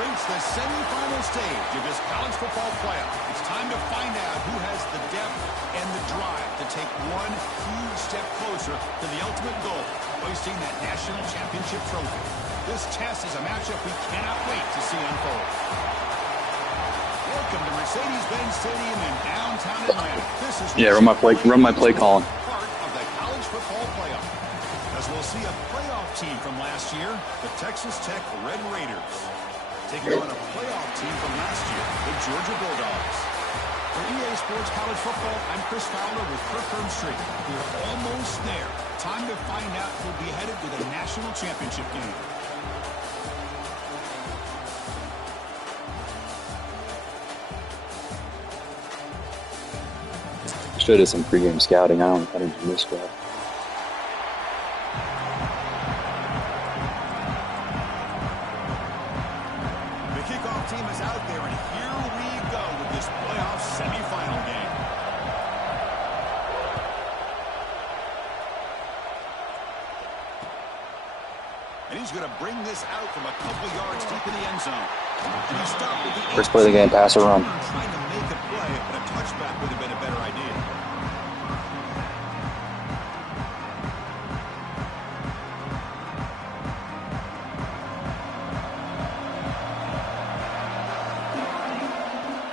reached the semifinal stage of this college football playoff. It's time to find out who has the depth and the drive to take one huge step closer to the ultimate goal, hoisting that national championship trophy. This test is a matchup we cannot wait to see unfold. Welcome to Mercedes-Benz Stadium in downtown Atlanta. This is run my play calling. Part of the college football playoff. As we'll see a playoff team from last year, the Texas Tech Red Raiders, taking on a playoff team from last year, the Georgia Bulldogs. For EA Sports College Football, I'm Chris Fowler with Kirk Herbstreit. We're almost there. Time to find out who'll be headed to the national championship game. Should have some pregame scouting. I didn't do this stuff. The kickoff team is out there, and here we go with this playoff semifinal game. And he's going to bring this out from a couple yards deep in the end zone. And he stopped with the First play of the game, pass or run. Trying to make a play, but a touchback would have been a better idea.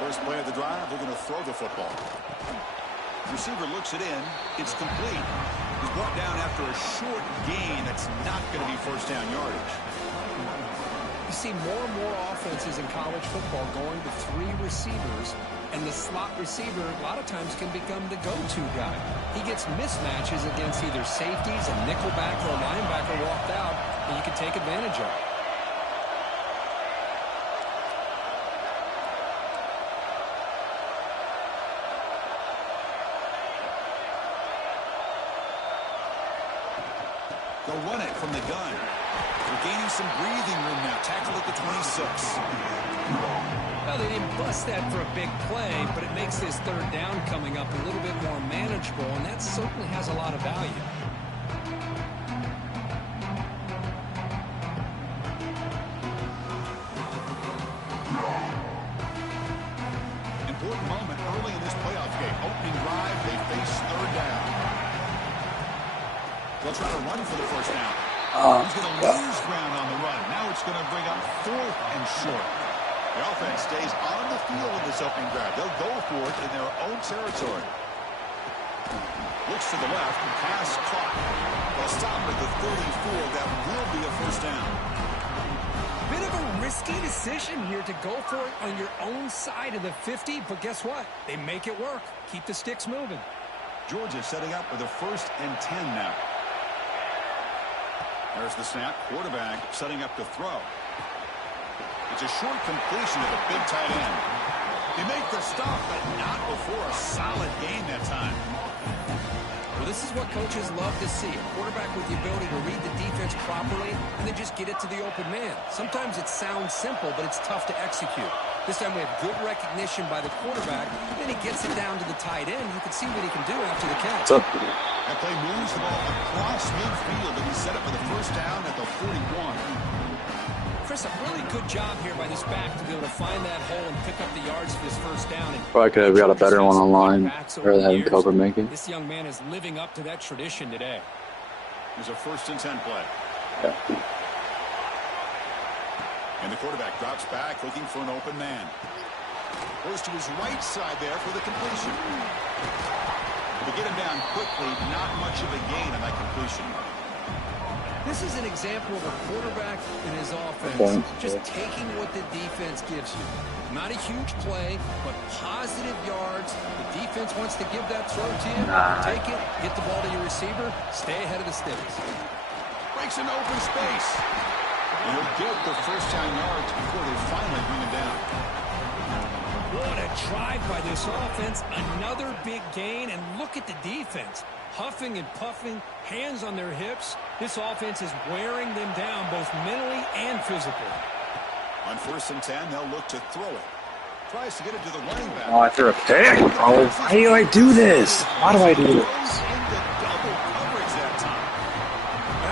First play of the drive, they're going to throw the football. Receiver looks it in. It's complete. He's brought down after a short gain. That's not going to be first down yardage. You see more and more offenses in college football going to 3 receivers, and the slot receiver a lot of times can become the go-to guy. He gets mismatches against either safeties, a nickelback, or a linebacker walked out, and you can take advantage of it. They'll run it from the gun. They're gaining some breathing room now. Tackle at the 26. Well, they didn't bust that for a big play, but it makes this third down coming up a little bit more manageable, and that certainly has a lot of value. Important moment early in this playoff game. Opening drive, they face third down. They'll try to run for the first down. He's going to lose ground on the run. Now it's going to bring up 4th and short. The offense stays on the field in this opening drive. They'll go for it in their own territory. Looks to the left. Pass caught. They'll stop at the 34. That will be a first down. Bit of a risky decision here to go for it on your own side of the 50, but guess what? They make it work. Keep the sticks moving. Georgia setting up with a 1st and 10 now. There's the snap. Quarterback setting up to throw. It's a short completion to the big tight end. They make the stop, but not before a solid gain that time. Well, this is what coaches love to see. A quarterback with the ability to read the defense properly and then just get it to the open man. Sometimes it sounds simple, but it's tough to execute. This time we have good recognition by the quarterback. Then he gets it down to the tight end. You can see what he can do after the catch. That play moves the ball across midfield, and he's set up for the first down at the 41. Chris, a really good job here by this back to be able to find that hole and pick up the yards for his first down. And probably could have got a better one on line rather than having Cobra make it. This young man is living up to that tradition today. Here's a 1st and 10 play. Yeah. And the quarterback drops back, looking for an open man. Goes to his right side there for the completion. To get him down quickly, not much of a gain on that completion. This is an example of a quarterback in his offense just taking what the defense gives you. Not a huge play, but positive yards. The defense wants to give that throw to you. Take it, get the ball to your receiver, stay ahead of the sticks. Breaks an open space. And he'll get the first down yards before they finally bring him down. What a drive by this offense. Another big gain, and look at the defense. Huffing and puffing, hands on their hips. This offense is wearing them down both mentally and physically. On 1st and 10, they'll look to throw it. Tries to get it to the running back. Oh, I threw a pick, bro. Why do I do this? Why do I do this? Into double coverage that time.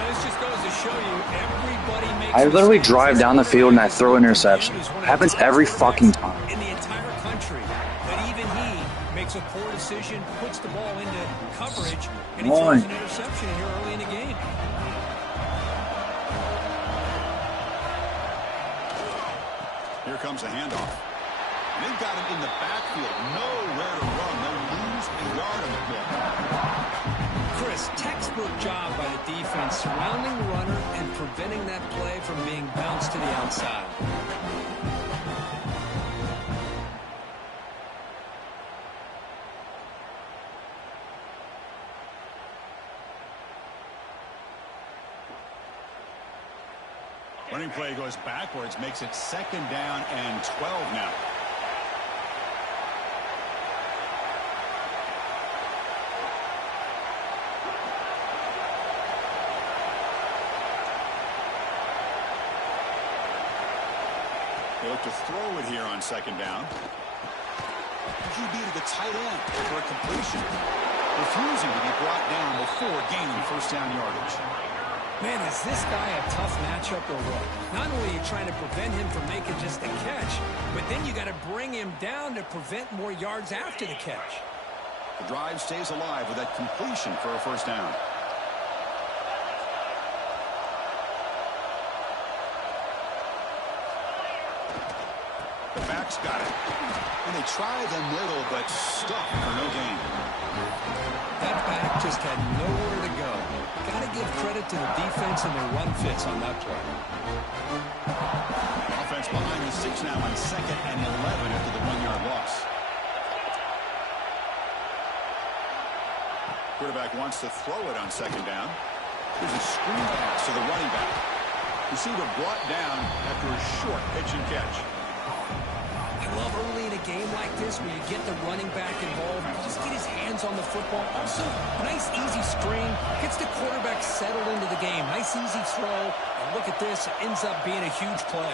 This just goes to show you everybody makes I literally drive down the field and I throw an interception. It happens every fucking time. In the entire country, but even he makes a poor decision, puts the ball into coverage, and he throws an interception here early in the game. Here comes a handoff. They've got him in the backfield. Nowhere to run. They'll lose a yard on the play. Chris, textbook job by the defense surrounding the runner and preventing that play from being bounced to the outside. Running play goes backwards, makes it 2nd down and 12 now. They look to throw it here on 2nd down. QB to the tight end for a completion. Refusing to be brought down before gaining 1st down yardage. Man, is this guy a tough matchup or what? Not only are you trying to prevent him from making just a catch, but then you got to bring him down to prevent more yards after the catch. The drive stays alive with that completion for a 1st down. The back's got it. And they try the middle, but stuck for no gain. That back just had nowhere to go. Got to give credit to the defense and their run fits on that play. Offense behind the 6 now on 2nd and 11 after the 1-yard loss. Quarterback wants to throw it on 2nd down. Here's a screen pass to the running back. Receiver brought down after a short pitch and catch. I love early in a game like this where you get the running back involved, just get his hands on the football. Also, nice easy screen, gets the quarterback settled into the game. Nice easy throw, and look at this, it ends up being a huge play.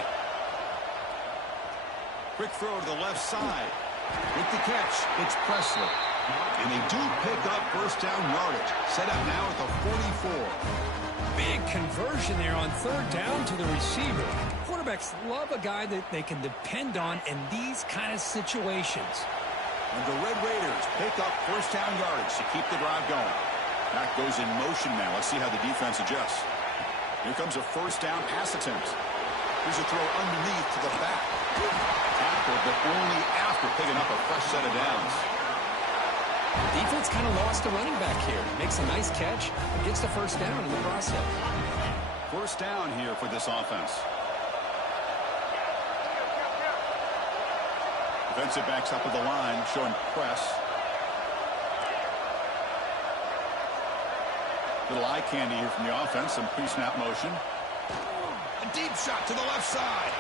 Quick throw to the left side. With the catch, it's Presley. And they do pick up 1st down yardage. Set up now at the 44. Big conversion there on 3rd down to the receiver. Quarterbacks love a guy that they can depend on in these kind of situations. And the Red Raiders pick up 1st down yardage to keep the drive going. Back goes in motion now. Let's see how the defense adjusts. Here comes a 1st down pass attempt. Here's a throw underneath to the back. Tackled, but only after picking up a fresh set of downs. Defense kind of lost the running back here. Makes a nice catch and gets the 1st down in the process. 1st down here for this offense. Defensive backs up at the line, showing press. Little eye candy here from the offense, some pre-snap motion. A deep shot to the left side.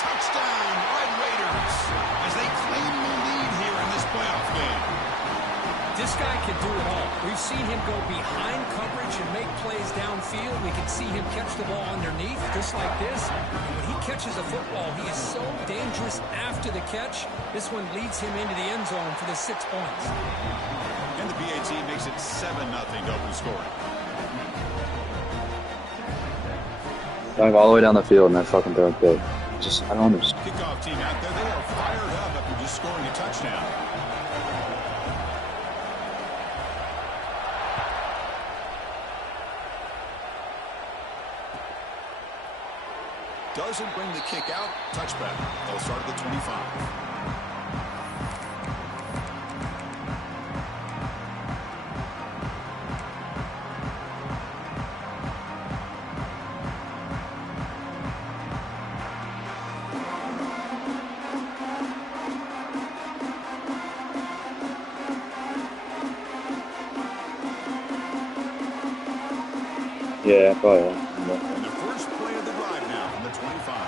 Touchdown, Red Raiders, as they claim the lead here in this playoff game. This guy can do it all. We've seen him go behind coverage and make plays downfield. We can see him catch the ball underneath, just like this. And when he catches a football, he is so dangerous after the catch. This one leads him into the end zone for the 6 points. And the PAT makes it 7-0 open scoring. Drive all the way down the field and that fucking throw it big. I don't understand. Kickoff team out there, they are fired up after just scoring a touchdown. Doesn't bring the kick out. Touchback. They'll start at the 25. Yeah, probably. And the first play of the drive now from the 25.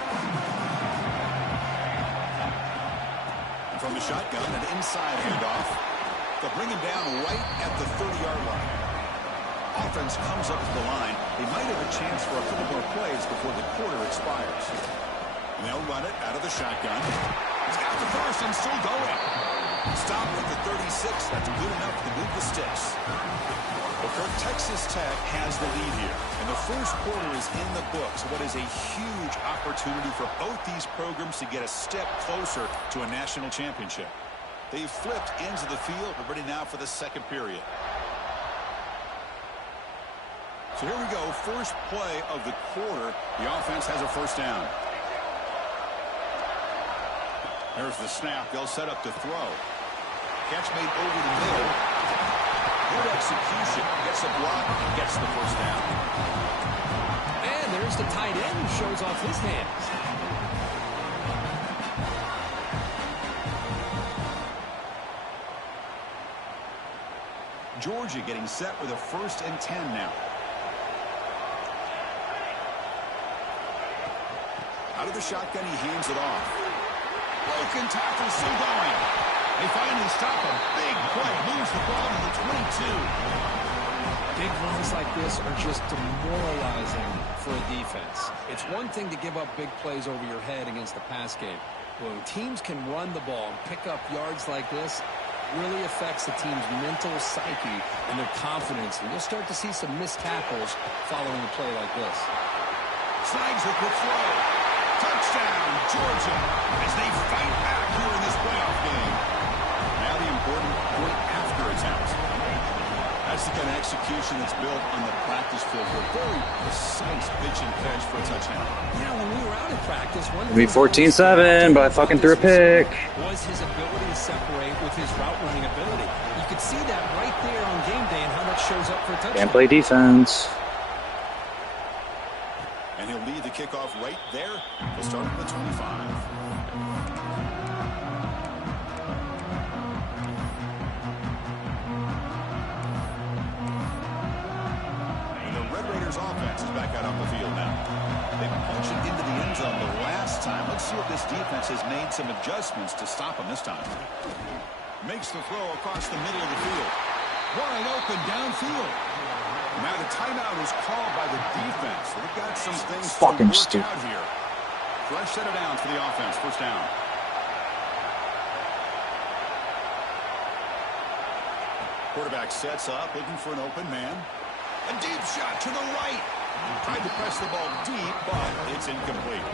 And from the shotgun, an inside handoff. They'll bring him down right at the 30-yard line. Offense comes up to the line. They might have a chance for a couple more plays before the quarter expires. And they'll run it out of the shotgun. He's got the first and still going. Stopped at the 36. That's good enough to move the sticks. But Texas Tech has the lead here. And the first quarter is in the books. What is a huge opportunity for both these programs to get a step closer to a national championship. They've flipped ends of the field. We're ready now for the second period. So here we go. First play of the quarter. The offense has a first down. There's the snap. They'll set up to throw. Catch made over the middle. Good execution. Gets a block and gets the first down. And there's the tight end who shows off his hands. Georgia getting set with a 1st and 10 now. Out of the shotgun, he hands it off. Broken tackle, still going. They finally stop him. Big play. Moves the ball to the 22. Big runs like this are just demoralizing for a defense. It's one thing to give up big plays over your head against the pass game. When teams can run the ball and pick up yards like this, really affects the team's mental psyche and their confidence. And you'll start to see some missed tackles following a play like this. Slides with the throw. Touchdown, Georgia, as they fight back here in this playoff game. Now the important point after attempt. That's the kind of execution that's built on the practice field for a very precise pitch and catch for a touchdown. Yeah, when we were out in practice, one It'll be 14-7, but I fucking threw a pick. Was his ability to separate with his route running ability. You could see that right there on game day and how that shows up for a touchdown. Can't play defense. And he'll lead the kickoff right there. He'll start at the 25. Offense is back out on the field now. They punch it into the end zone the last time. Let's see if this defense has made some adjustments to stop him this time. Makes the throw across the middle of the field. Wide open downfield. Now the timeout is called by the defense. They've got some things fucking to work stupid out here. Fresh set of downs for the offense. First down. Quarterback sets up, looking for an open man. A deep shot to the right. Tried to press the ball deep, but it's incomplete.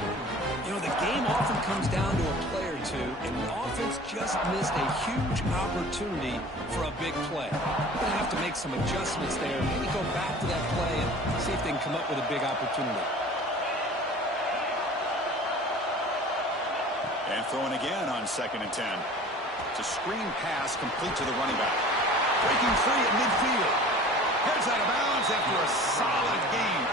You know, the game often comes down to a play or two, and the offense just missed a huge opportunity for a big play. They're going to have to make some adjustments there, maybe go back to that play and see if they can come up with a big opportunity. And throwing again on 2nd and 10. It's a screen pass complete to the running back. Breaking free at midfield. Heads out of bounds after a solid game.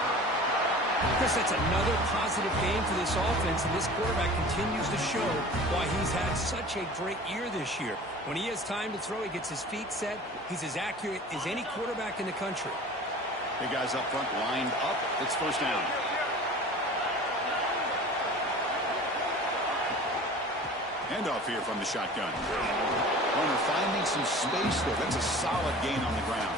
Chris, that's another positive game for this offense, and this quarterback continues to show why he's had such a great year this year. When he has time to throw, he gets his feet set. He's as accurate as any quarterback in the country. Big guys up front lined up. It's first down. Handoff here from the shotgun. Runner finding some space there. That's a solid gain on the ground.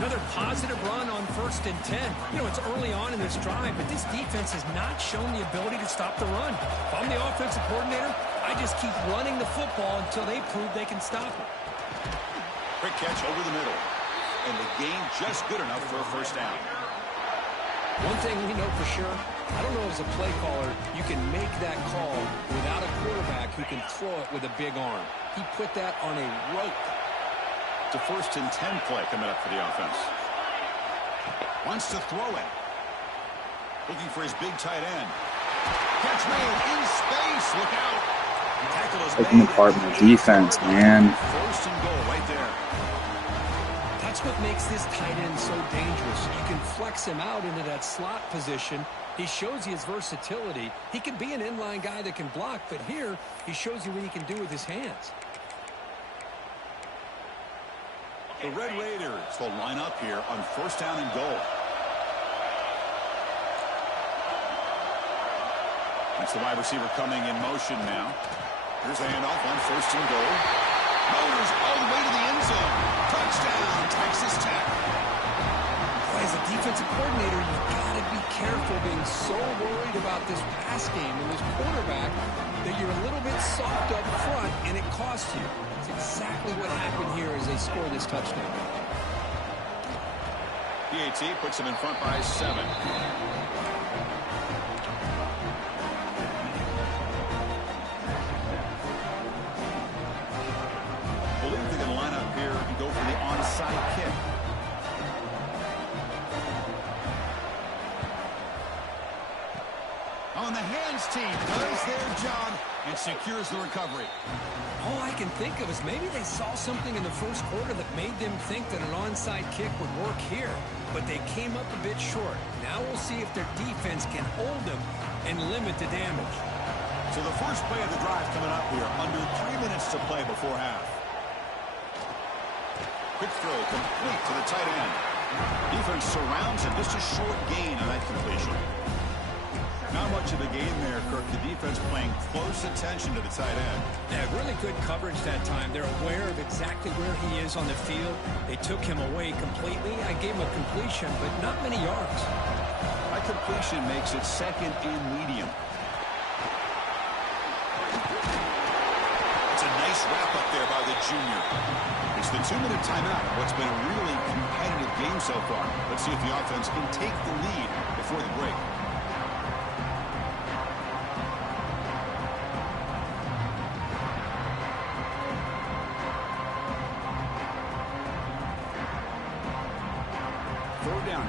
Another positive run on 1st and 10. You know, it's early on in this drive, but this defense has not shown the ability to stop the run. If I'm the offensive coordinator, I just keep running the football until they prove they can stop it. Quick catch over the middle. And the game just good enough for a first down. One thing we know for sure, I don't know as a play caller, you can make that call without a quarterback who can throw it with a big arm. He put that on a rope. It's a 1st and 10 play coming up for the offense. Wants to throw it. Looking for his big tight end. Catch made in space. Look out. Tackle is taking apart my defense, man. 1st and goal right there. That's what makes this tight end so dangerous. You can flex him out into that slot position. He shows you his versatility. He can be an inline guy that can block, but here he shows you what he can do with his hands. The Red Raiders will line up here on 1st down and goal. That's the wide receiver coming in motion now. Here's a handoff on 1st and goal. Motors all the way to the end zone. Touchdown, Texas Tech. As a defensive coordinator, you've got to be careful being so worried about this pass game and this quarterback that you're a little bit soft up front, and it cost you. It's exactly what happened here as they score this touchdown. PAT puts them in front by 7. Believe they're going to line up here and go for the onside kick. On the hands team does their job and secures the recovery. All I can think of is maybe they saw something in the first quarter that made them think that an onside kick would work here, but they came up a bit short. Now we'll see if their defense can hold them and limit the damage. So the first play of the drive coming up here, under 3 minutes to play before half. Quick throw complete to the tight end. Defense surrounds him, just a short gain on that completion. Not much of a game there, Kirk. The defense paying close attention to the tight end. Yeah, really good coverage that time. They're aware of exactly where he is on the field. They took him away completely. I gave him a completion, but not many yards. That completion makes it second and medium. It's a nice wrap-up there by the junior. It's the 2-minute timeout of what's been a really competitive game so far. Let's see if the offense can take the lead before the break.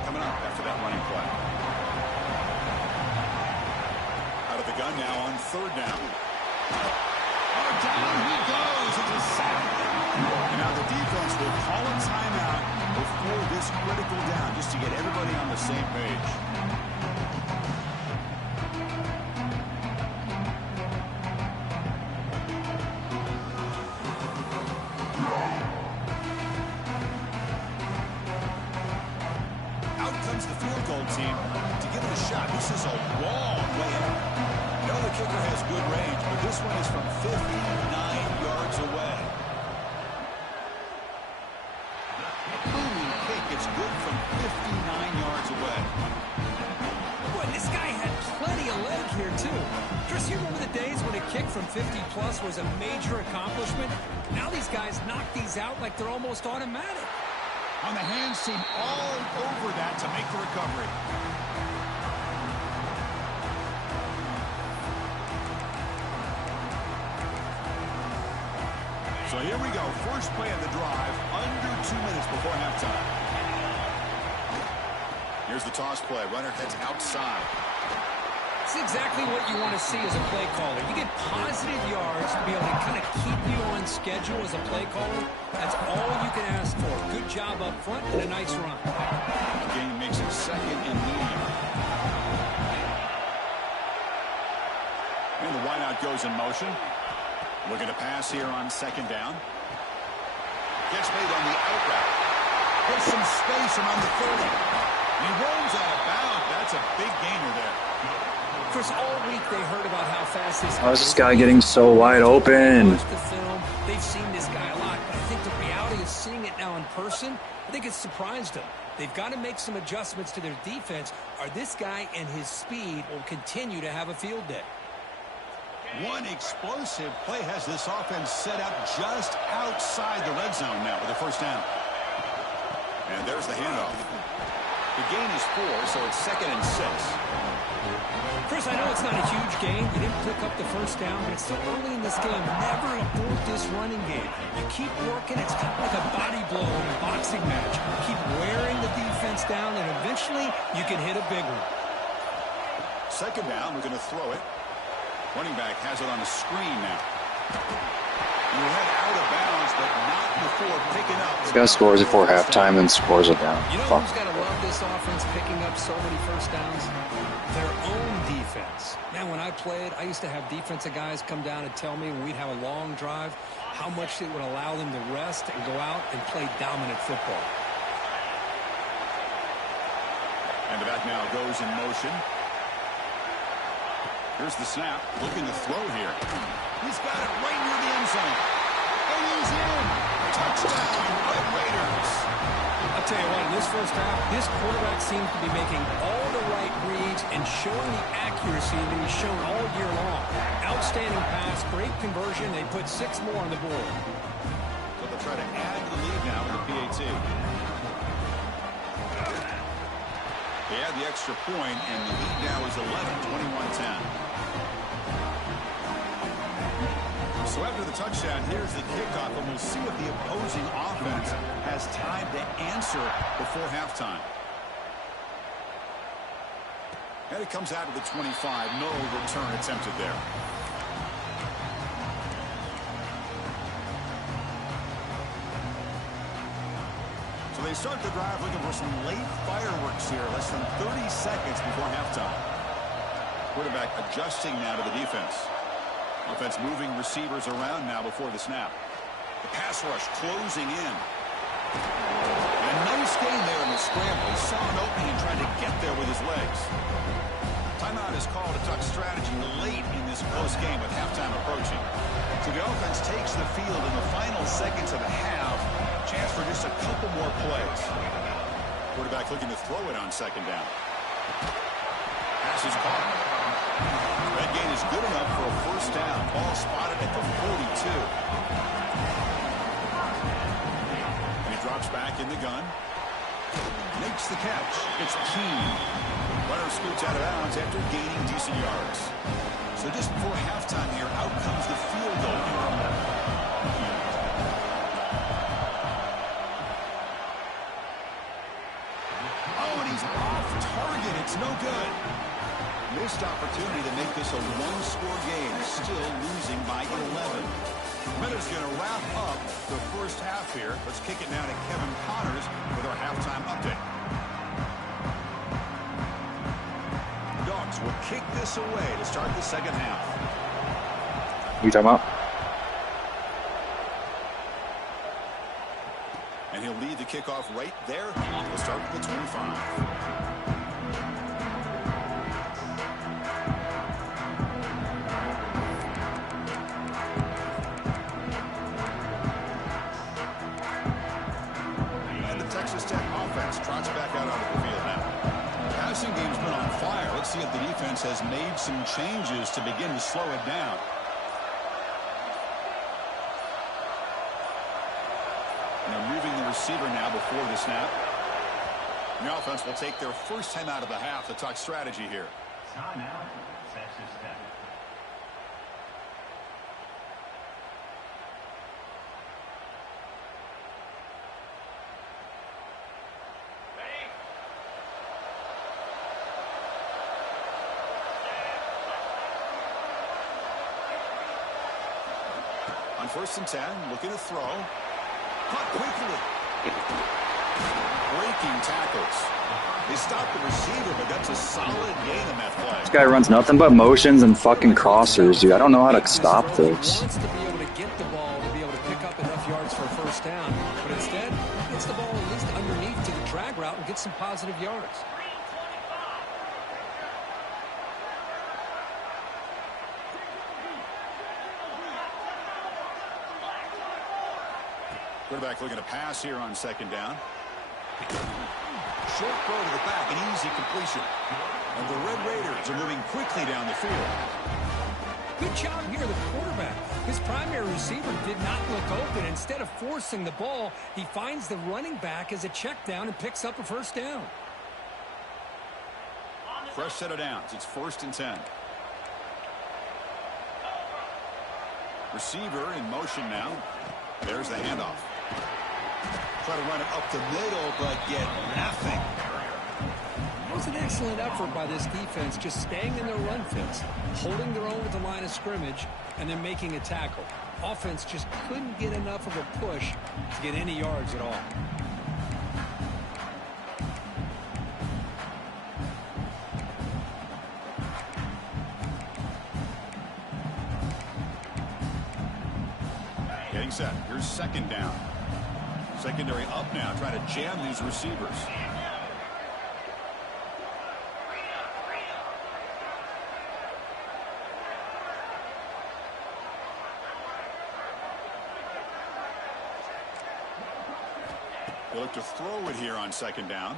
Coming up after that running play. Out of the gun now on 3rd down. Oh, down he goes. It's a sack. And now the defense will call a timeout before this critical down just to get everybody on the same page. Team to give it a shot. This is a long way out. I know the kicker has good range, but this one is from 59 yards away. Booming kick. It's good from 59 yards away. Boy, this guy had plenty of leg here, too. Chris, you remember the days when a kick from 50-plus was a major accomplishment? Now these guys knock these out like they're almost automatic. On the hands team all over that to make the recovery. So here we go. First play of the drive, under 2 minutes before halftime. Here's the toss play. Runner heads outside. It's exactly what you want to see as a play caller. You get positive yards to be able to kind of keep you on schedule as a play caller. That's all you can ask for. Good job up front and a nice run. The game makes it second and medium. And the wideout goes in motion. Looking to pass here on 2nd down. Gets made on the out route. Puts some space around the 30. And he rolls out of bounds. That's a big gainer there. Chris, all week they heard about how fast this guy How is this guy getting so wide open? The film, they've seen this guy a lot, but I think the reality of seeing it now in person, I think it's surprised them. They've got to make some adjustments to their defense, or this guy and his speed will continue to have a field day. One explosive play has this offense set up just outside the red zone now with a 1st down. And there's the handoff. The gain is 4, so it's 2nd and 6. Chris, I know it's not a huge gain. You didn't pick up the 1st down, but it's still early in this game. Never abort this running game. You keep working. It's kind of like a body blow in a boxing match. Keep wearing the defense down, and eventually you can hit a big one. 2nd down, we're going to throw it. Running back has it on the screen now. You head out of bounds, but not before picking up. This guy scores before halftime and scores it down. You know Fuck. who's got to love this offense picking up so many 1st downs? Their own defense. Man, when I played, I used to have defensive guys come down and tell me when we'd have a long drive how much it would allow them to rest and go out and play dominant football. And the back now goes in motion. Here's the snap. Looking to throw here. He's got it right near the end zone. And he's in. Touchdown, Red Raiders. I'll tell you what, in this first half, this quarterback seems to be making all the right reads and showing the accuracy that he's shown all year long. Outstanding pass, great conversion. They put 6 more on the board. So they'll try to add to the lead now with the PAT. They add the extra point, and the lead now is 11, 21-10. So after the touchdown, here's the kickoff, and we'll see if the opposing offense has time to answer before halftime. And it comes out to the 25. No return attempted there. So they start the drive looking for some late fireworks here. Less than 30 seconds before halftime. Quarterback adjusting now to the defense. Offense moving receivers around now before the snap. The pass rush closing in. And a nice gain there in the scramble. He saw an opening and tried to get there with his legs. Timeout is called to talk strategy late in this close game with halftime approaching. So the offense takes the field in the final seconds of the half. Chance for just a couple more plays. Quarterback looking to throw it on second down. Pass is caught. That gain is good enough for a first down. Ball spotted at the 42. And he drops back in the gun. Makes the catch. It's Keen. Runner scoots out of bounds after gaining decent yards. So just before halftime here, out comes the field goal here. Oh, and he's off target. It's no good. Missed opportunity to make this a one-score game, still losing by 11. Miller's going to wrap up the first half here. Let's kick it now to Kevin Connors with our halftime update. Dogs will kick this away to start the second half. You talking about? And he'll lead the kickoff right there. We'll start with the 25. Trots back out onto the field now. Passing game's been on fire. Let's see if the defense has made some changes to begin to slow it down. And they're moving the receiver now before the snap. And the offense will take their first time out of the half to talk strategy here. Timeout, Texas Tech. On 1st and 10, looking to throw. Caught quickly. Breaking tackles. They stopped the receiver, but that's a solid gain in that play. This guy runs nothing but motions and fucking crossers, dude. I don't know how to stop this. He wants to be able to get the ball to be able to pick up enough yards for a first down, but instead, he gets the ball at least underneath to the drag route and gets some positive yards. Quarterback looking to pass here on second down. Short throw to the back, an easy completion. And the Red Raiders are moving quickly down the field. Good job here, the quarterback. His primary receiver did not look open. Instead of forcing the ball, he finds the running back as a check down and picks up a first down. Fresh set of downs. It's 1st and 10. Receiver in motion now. There's the handoff. Try to run it up the middle, but get nothing. It was an excellent effort by this defense, just staying in their run fits, holding their own at the line of scrimmage, and then making a tackle. Offense just couldn't get enough of a push to get any yards at all. Getting set. Here's second down. Secondary up now, trying to jam these receivers. They look to throw it here on second down.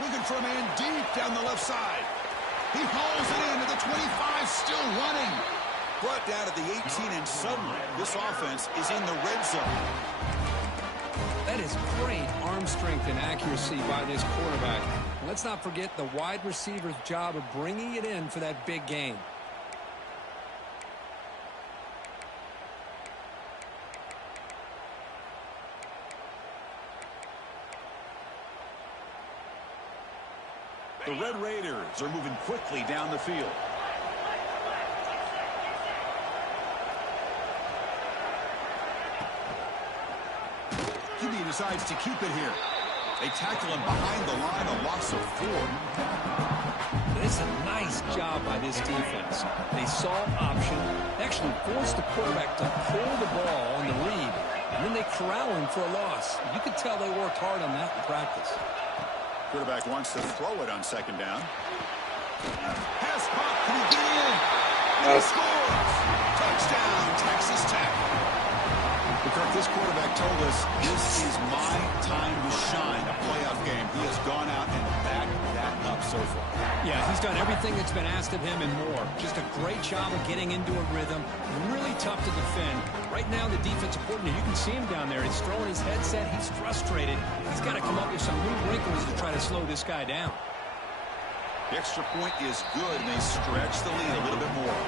Looking for a man deep down the left side. He hauls it in at the 25, still running. Brought down at the 18, and suddenly this offense is in the red zone. That is great arm strength and accuracy by this quarterback. Let's not forget the wide receiver's job of bringing it in for that big gain. The Red Raiders are moving quickly down the field. QB decides to keep it here. They tackle him behind the line, a loss of 4. It's a nice job by this defense. They saw option, actually forced the quarterback to pull the ball on the read, and then they corral him for a loss. You could tell they worked hard on that in practice. Quarterback wants to throw it on second down. Pass caught. Can he get in? He scores. Touchdown, Texas Tech. Kirk, this quarterback told us this is my time to shine, a playoff game. He has gone out and backed that up so far. Yeah, he's done everything that's been asked of him and more. Just a great job of getting into a rhythm. Really tough to defend. Right now, the defensive coordinator, you can see him down there. He's throwing his headset. He's frustrated. He's got to come up with some new wrinkles to try to slow this guy down. The extra point is good, and they stretch the lead a little bit more.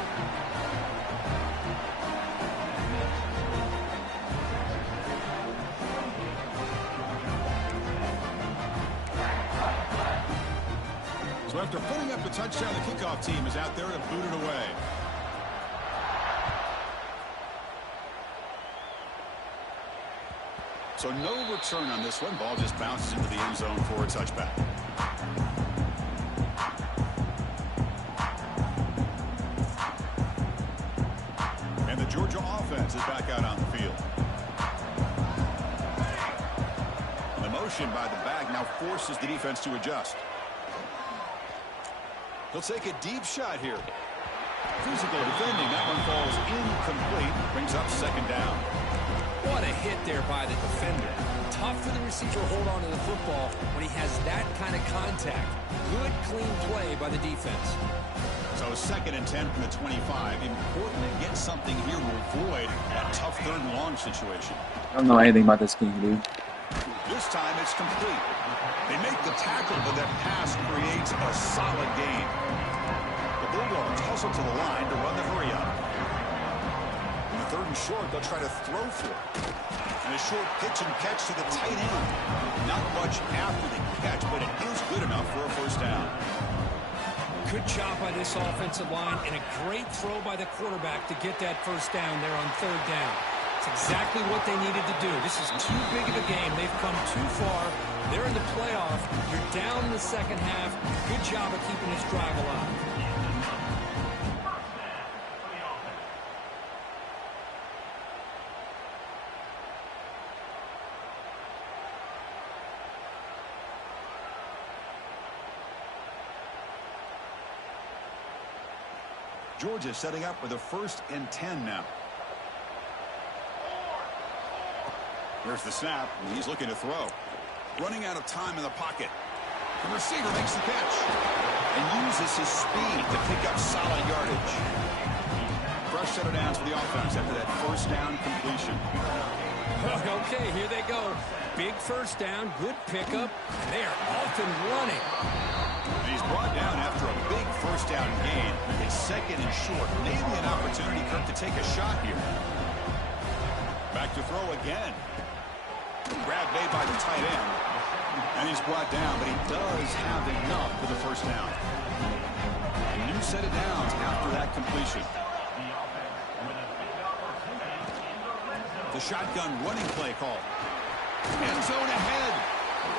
So after putting up the touchdown, the kickoff team is out there to boot it away. So no return on this one. Ball just bounces into the end zone for a touchback. And the Georgia offense is back out on the field. The motion by the back now forces the defense to adjust. He'll take a deep shot here. Physical defending. That one falls incomplete. Brings up second down. What a hit there by the defender. Tough for the receiver to hold on to the football when he has that kind of contact. Good, clean play by the defense. So 2nd and 10 from the 25. Important to get something here to avoid that tough 3rd and long situation. I don't know anything about this game, dude. This time it's complete. They make the tackle, but that pass creates a solid gain. The Bulldogs hustle to the line to run the hurry up. In the 3rd and short, they'll try to throw for it. And a short pitch and catch to the tight end. Not much after the catch, but it is good enough for a first down. Good job by this offensive line and a great throw by the quarterback to get that first down there on 3rd down. It's exactly what they needed to do. This is too big of a game. They've come too far. They're in the playoff. You're down in the second half. Good job of keeping this drive alive. Georgia setting up with a 1st and 10 now. Here's the snap, and he's looking to throw. Running out of time in the pocket. The receiver makes the catch and uses his speed to pick up solid yardage. Fresh set of downs for the offense after that first down completion. Okay, here they go. Big first down, good pickup. They're off and running. And he's brought down after a big first down gain. It's 2nd and short. Maybe an opportunity, Kirk, to take a shot here. Back to throw again. Grab made by the tight end. And he's brought down, but he does have enough for the first down. A new set of downs after that completion. The shotgun running play call. End zone ahead.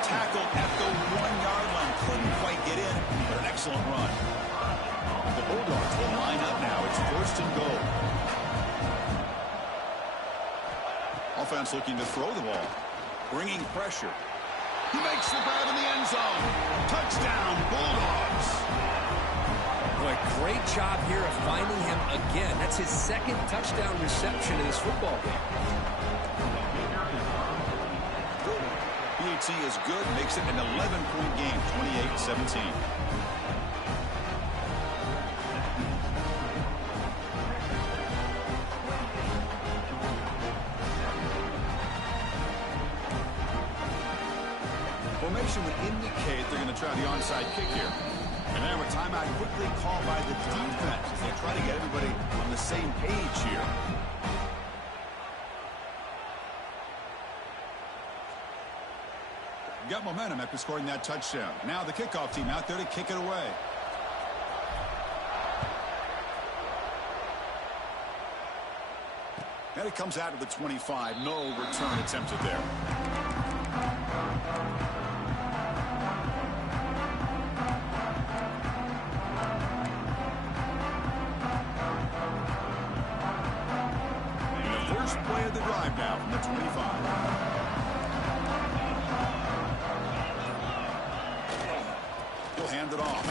Tackled at the 1-yard line. Couldn't quite get in, but an excellent run. The Bulldogs will line up now. It's 1st and goal. Offense looking to throw the ball. Bringing pressure. He makes the grab in the end zone. Touchdown, Bulldogs. Boy, great job here of finding him again. That's his 2nd touchdown reception in this football game. The see is good. Makes it an 11-point game, 28-17. Formation would indicate they're going to try the onside kick here. And now a timeout quickly called by the defense as they try to get everybody on the same page here. Got momentum after scoring that touchdown. Now the kickoff team out there to kick it away. And it comes out of the 25. No return attempted there. And the first play of the drive now from the 25. Hand it off.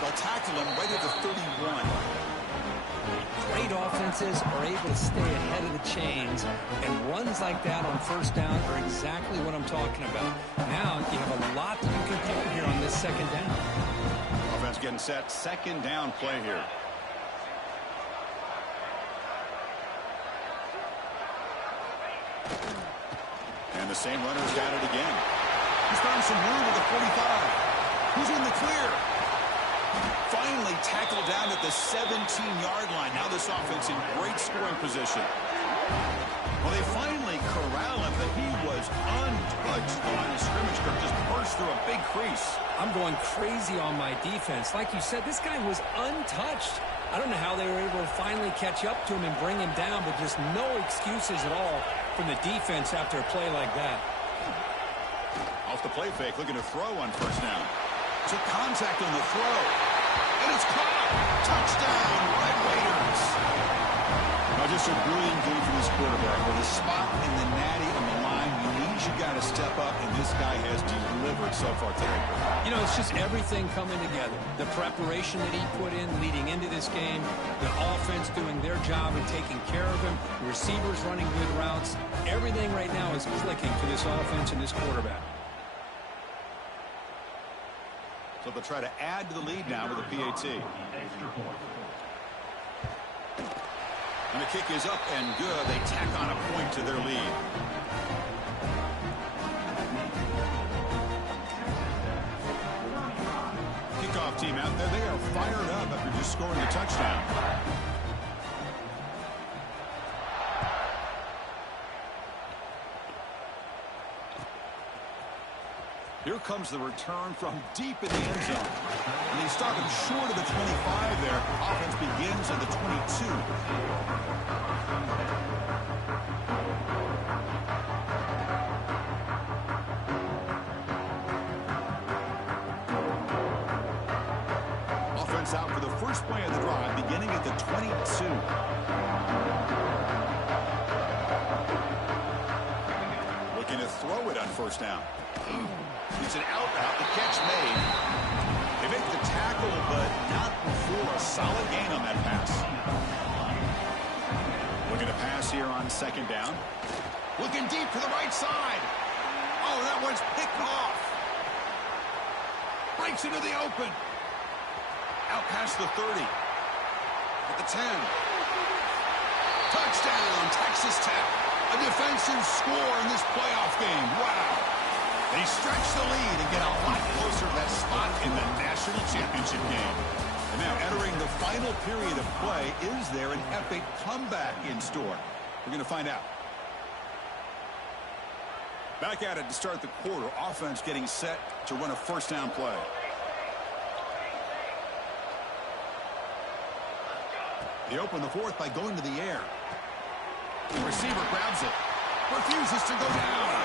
They'll tackle him right at the 31. Great offenses are able to stay ahead of the chains, and runs like that on first down are exactly what I'm talking about. Now you have a lot that you can do here on this second down. Offense getting set. Second down play here. And the same runner's got it again. He's found some room at the 45. Who's in the clear? Finally tackled down at the 17-yard line. Now this offense in great scoring position. Well, they finally corral him, but he was untouched. The line of scrimmage could just burst through a big crease. I'm going crazy on my defense. Like you said, this guy was untouched. I don't know how they were able to finally catch up to him and bring him down, but just no excuses at all from the defense after a play like that. Off the play fake, looking to throw on first down. Took contact on the throw. And it's caught. Touchdown, Red Raiders. Now just a brilliant game for this quarterback. With a spot in the natty on the line, you need you got to step up, and this guy has delivered so far today. You know, it's just everything coming together. The preparation that he put in leading into this game, the offense doing their job and taking care of him, the receivers running good routes. Everything right now is clicking for this offense and this quarterback. So they'll try to add to the lead now with a PAT. And the kick is up and good. They tack on a point to their lead. Kickoff team out there. They are fired up after just scoring a touchdown. Here comes the return from deep in the end zone. And he's stopping short of the 25 there. Offense begins at the 22. Offense out for the first play of the drive, beginning at the 22. Looking to throw it on first down. It's an out route, the catch made. They make the tackle, but not before a solid gain on that pass. Looking to pass here on second down. Looking deep to the right side. Oh, that one's picked off. Breaks into the open. Out past the 30. At the 10. Touchdown, Texas Tech. A defensive score in this playoff game. Wow. They stretch the lead and get a lot closer to that spot in the national championship game. And now entering the final period of play, is there an epic comeback in store? We're going to find out. Back at it to start the quarter. Offense getting set to run a first down play. They open the fourth by going to the air. The receiver grabs it. Refuses to go down.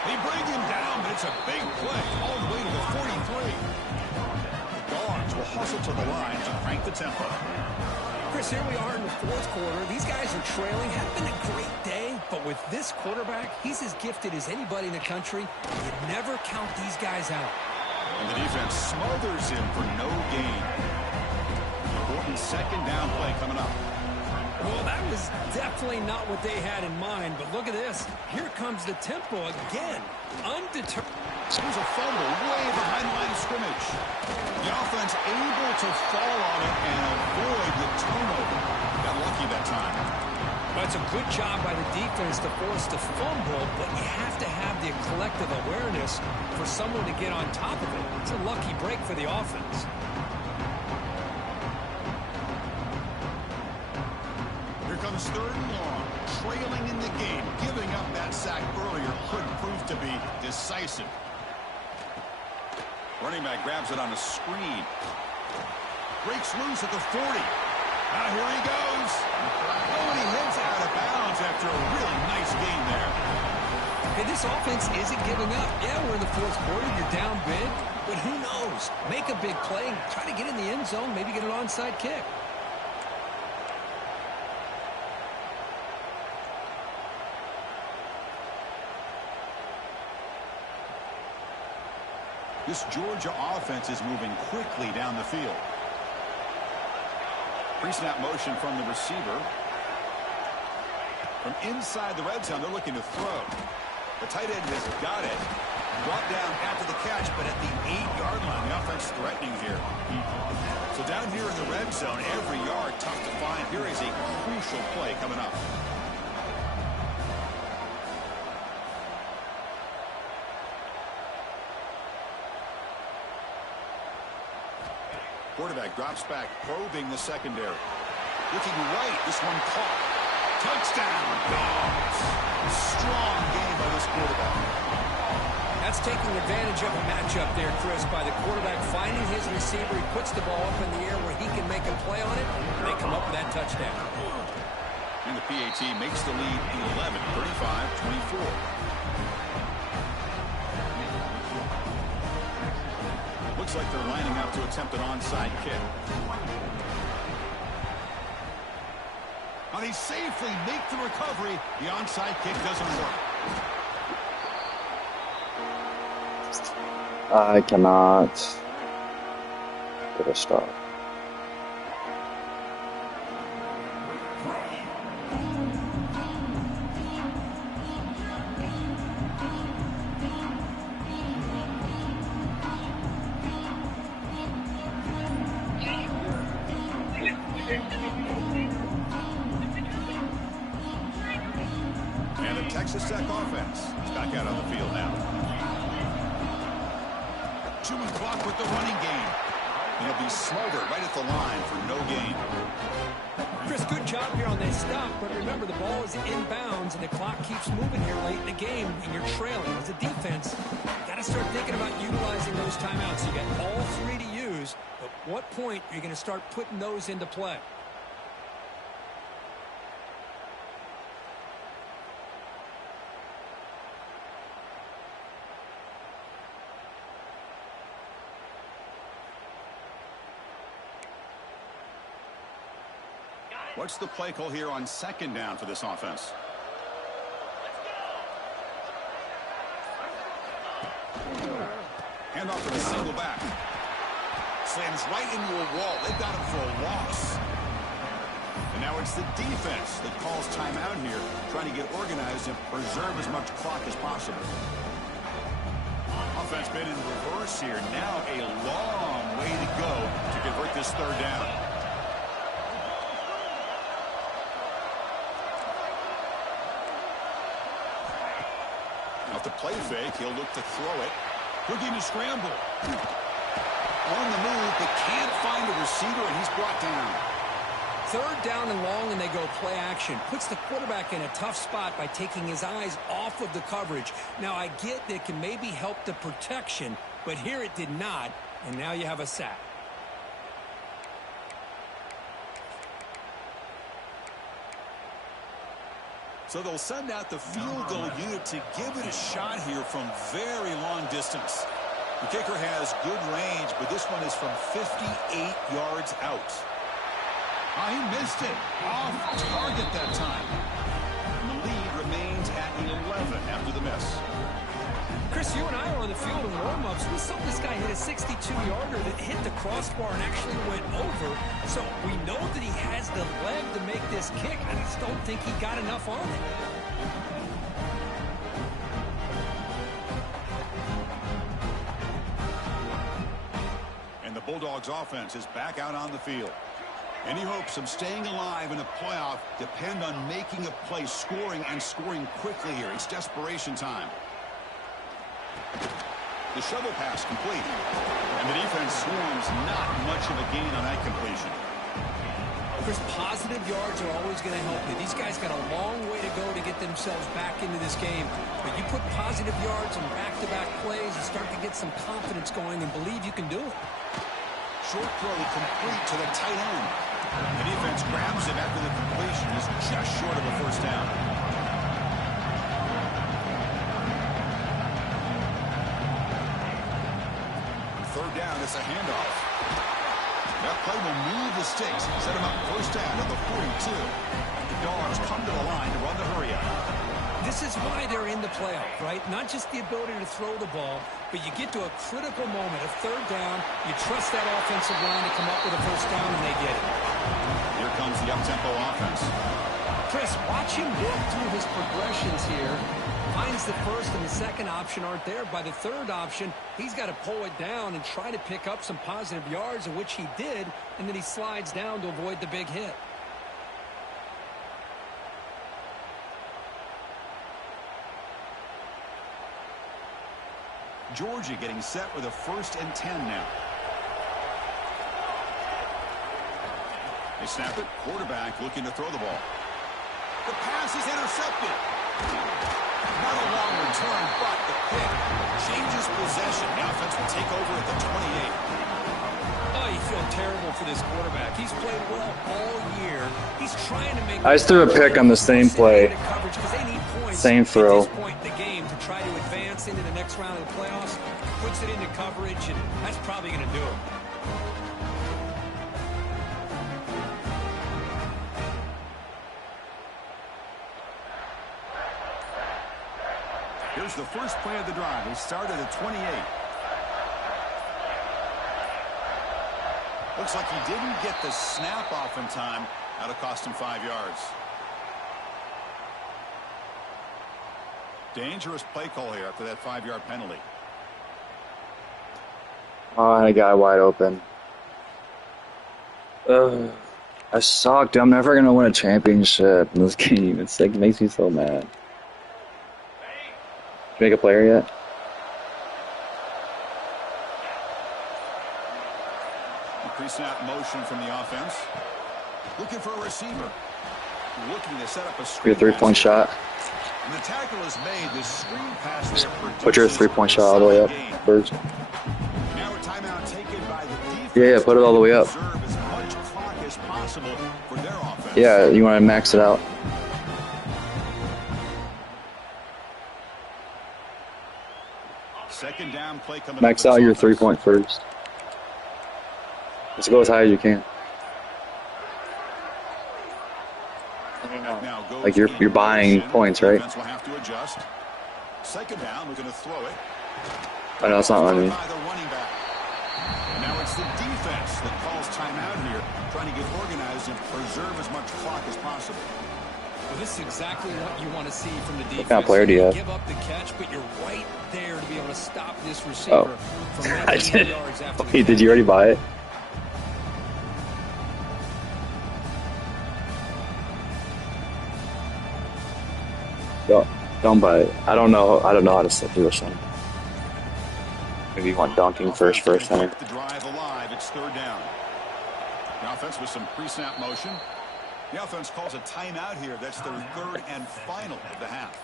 They bring him down, but it's a big play all the way to the 43. The guards will hustle to the line to crank the tempo. Chris, here we are in the fourth quarter. These guys are trailing. Had been a great day, but with this quarterback, he's as gifted as anybody in the country. You never count these guys out. And the defense smothers him for no gain. Important second down play coming up. Well, that was definitely not what they had in mind, but look at this. Here comes the tempo again. Undeterred. Here's a fumble way behind the line of scrimmage. The offense able to fall on it and avoid the turnover. Got lucky that time. Well, it's a good job by the defense to force the fumble, but you have to have the collective awareness for someone to get on top of it. It's a lucky break for the offense. Here comes 3rd and long. Trailing in the game. Giving up that sack earlier could prove to be decisive. Running back grabs it on a screen. Breaks loose at the 40. Now here he goes. Oh, and he hits out of bounds after a really nice game there. Hey, this offense isn't giving up. Yeah, we're in the 4th quarter. You're down big. But who knows? Make a big play. Try to get in the end zone. Maybe get an onside kick. This Georgia offense is moving quickly down the field. Pre-snap motion from the receiver. From inside the red zone, they're looking to throw. The tight end has got it. Brought down after the catch, but at the 8-yard line, the offense threatening here. So down here in the red zone, every yard tough to find. Here is a crucial play coming up. Quarterback drops back, probing the secondary. Looking right, this one caught. Touchdown, Dogs. Strong game by this quarterback. That's taking advantage of a matchup there, Chris, by the quarterback finding his receiver. He puts the ball up in the air where he can make a play on it, and they come up with that touchdown. And the PAT makes the lead 11, 35-24. Looks like they're lining up to attempt an onside kick. Now they safely make the recovery. The onside kick doesn't work. I cannot get a stop. And the Texas Tech offense is back out on the field now. Chewing clock with the running game. And he'll be smothered right at the line for no gain. Chris, good job here on that stop, but remember the ball is inbounds and the clock keeps moving here late in the game and you're trailing. As a defense, you got to start thinking about utilizing those timeouts. You got all 3 to use, but what point are you going to start putting those into play? What's the play call here on 2nd down for this offense? Hand off to the single back. Slams right into a wall. They've got him for a loss. And now it's the defense that calls timeout here, trying to get organized and preserve as much clock as possible. Offense been in reverse here. Now a long way to go to convert this 3rd down. Off the play fake, he'll look to throw it. Looking to scramble. On the move, but can't find a receiver, and he's brought down. 3rd down and long, and they go play action. Puts the quarterback in a tough spot by taking his eyes off of the coverage. Now, I get that it can maybe help the protection, but here it did not, and now you have a sack. So they'll send out the field goal unit to give it a shot here from very long distance. The kicker has good range, but this one is from 58 yards out. Oh, he missed it. Off target that time. And the lead remains at 11 after the miss. Chris, you and I were on the field in warm-ups. We saw this guy hit a 62-yarder that hit the crossbar and actually went over. So we know that he has the leg to make this kick. I just don't think he got enough on it. And the Bulldogs offense is back out on the field. Any hopes of staying alive in a playoff depend on making a play, scoring, and scoring quickly here. It's desperation time. The shovel pass complete. And the defense swarms not much of a gain on that completion. Chris, positive yards are always going to help you. These guys got a long way to go to get themselves back into this game. But you put positive yards in back-to-back plays and start to get some confidence going and believe you can do it. Short throw complete to the tight end. The defense grabs it after the completion. Is just short of a first down. Third down, it's a handoff. That play will move the sticks. Set him up first down at the 42. The Dogs come to the line to run the hurry up. This is why they're in the playoff, right? Not just the ability to throw the ball, but you get to a critical moment, a third down, you trust that offensive line to come up with a first down, and they get it. Here comes the up-tempo offense. Chris, watch him work through his progressions here. Finds the first and the second option aren't there. By the third option, he's got to pull it down and try to pick up some positive yards, of which he did, and then he slides down to avoid the big hit. Georgia getting set with a 1st and 10 now. They snap it. Quarterback looking to throw the ball. The pass is intercepted. Not a long return, but the pick changes possession. The offense will take over at the 28. Oh, you feel terrible for this quarterback. He's played well all year. He's trying to make... I just threw a pick on the same play. Same throw. At this point in the game to try to advance into the next round of the playoffs. Puts it into coverage, and that's probably going to do it. Here's the first play of the drive. They started at 28. Looks like he didn't get the snap off in time. That'll cost him 5 yards. Dangerous play call here after that 5-yard penalty. Oh, and a guy wide open. I sucked. I'm never gonna win a championship in this game. It's like makes me so mad. Did you make a player yet? Pre-snap motion from the offense. Looking for a receiver. Looking to set up a screen. Your 3-point shot. And the tackle is made. The screen pass there. Put your 3-point shot all the way up first. Now a timeout taken by the defense. Yeah, put it all the way up. Preserve as much clock as possible for their offense. Yeah, you want to max it out. Second down play coming Max up out your offense. 3-point first. Let's go as high as you can. Now goes Like you're buying in. points, right? Defense will have to adjust. Second down, we're going to throw it. I know it's not on me. By the running back. And now it's the defense that calls timeout here, trying to get organized and preserve as much clock as possible. Well, this is exactly what you want to see from the defense. What kind of player do you have? Give up the catch, but you're right there to be able to stop this receiver from I making did. yards after the Wait, did catch. you already buy it? Don't buy it. I don't know how to do this one. Maybe you want dunking first center. The drive alive. It's third down. The offense with some pre-snap motion. The offense calls a timeout here. That's their third and final of the half.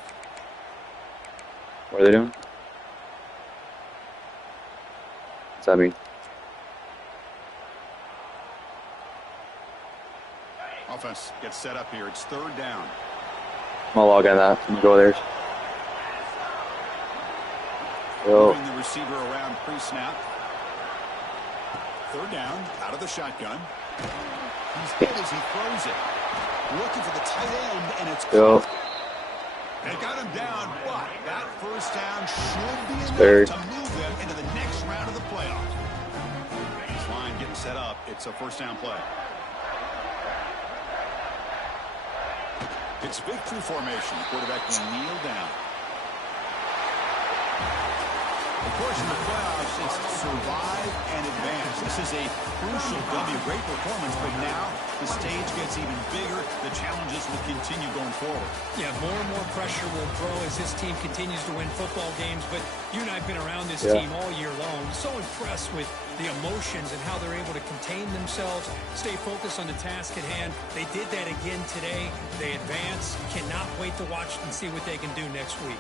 What are they doing? What's that mean? Offense gets set up here. It's third down. I'm gonna log on that. I'm gonna go there. Yo. Moving the receiver around pre-snap. Third down, out of the shotgun. He's hit as he throws it. Looking for the tight end, and it's Yo. caught. They got him down, but that first down should be getting enough Third. to move them into the next round of the playoffs. This line getting set up. It's a first down play. It's victory formation. The quarterback will kneel down. Of course, in the playoffs, it's survive and advance. This is a crucial W. Great performance, but now the stage gets even bigger. The challenges will continue going forward. Yeah, more and more pressure will grow as this team continues to win football games. But you and I have been around this team all year long. So impressed with the emotions and how they're able to contain themselves, stay focused on the task at hand. They did that again today. They advance. Cannot wait to watch and see what they can do next week.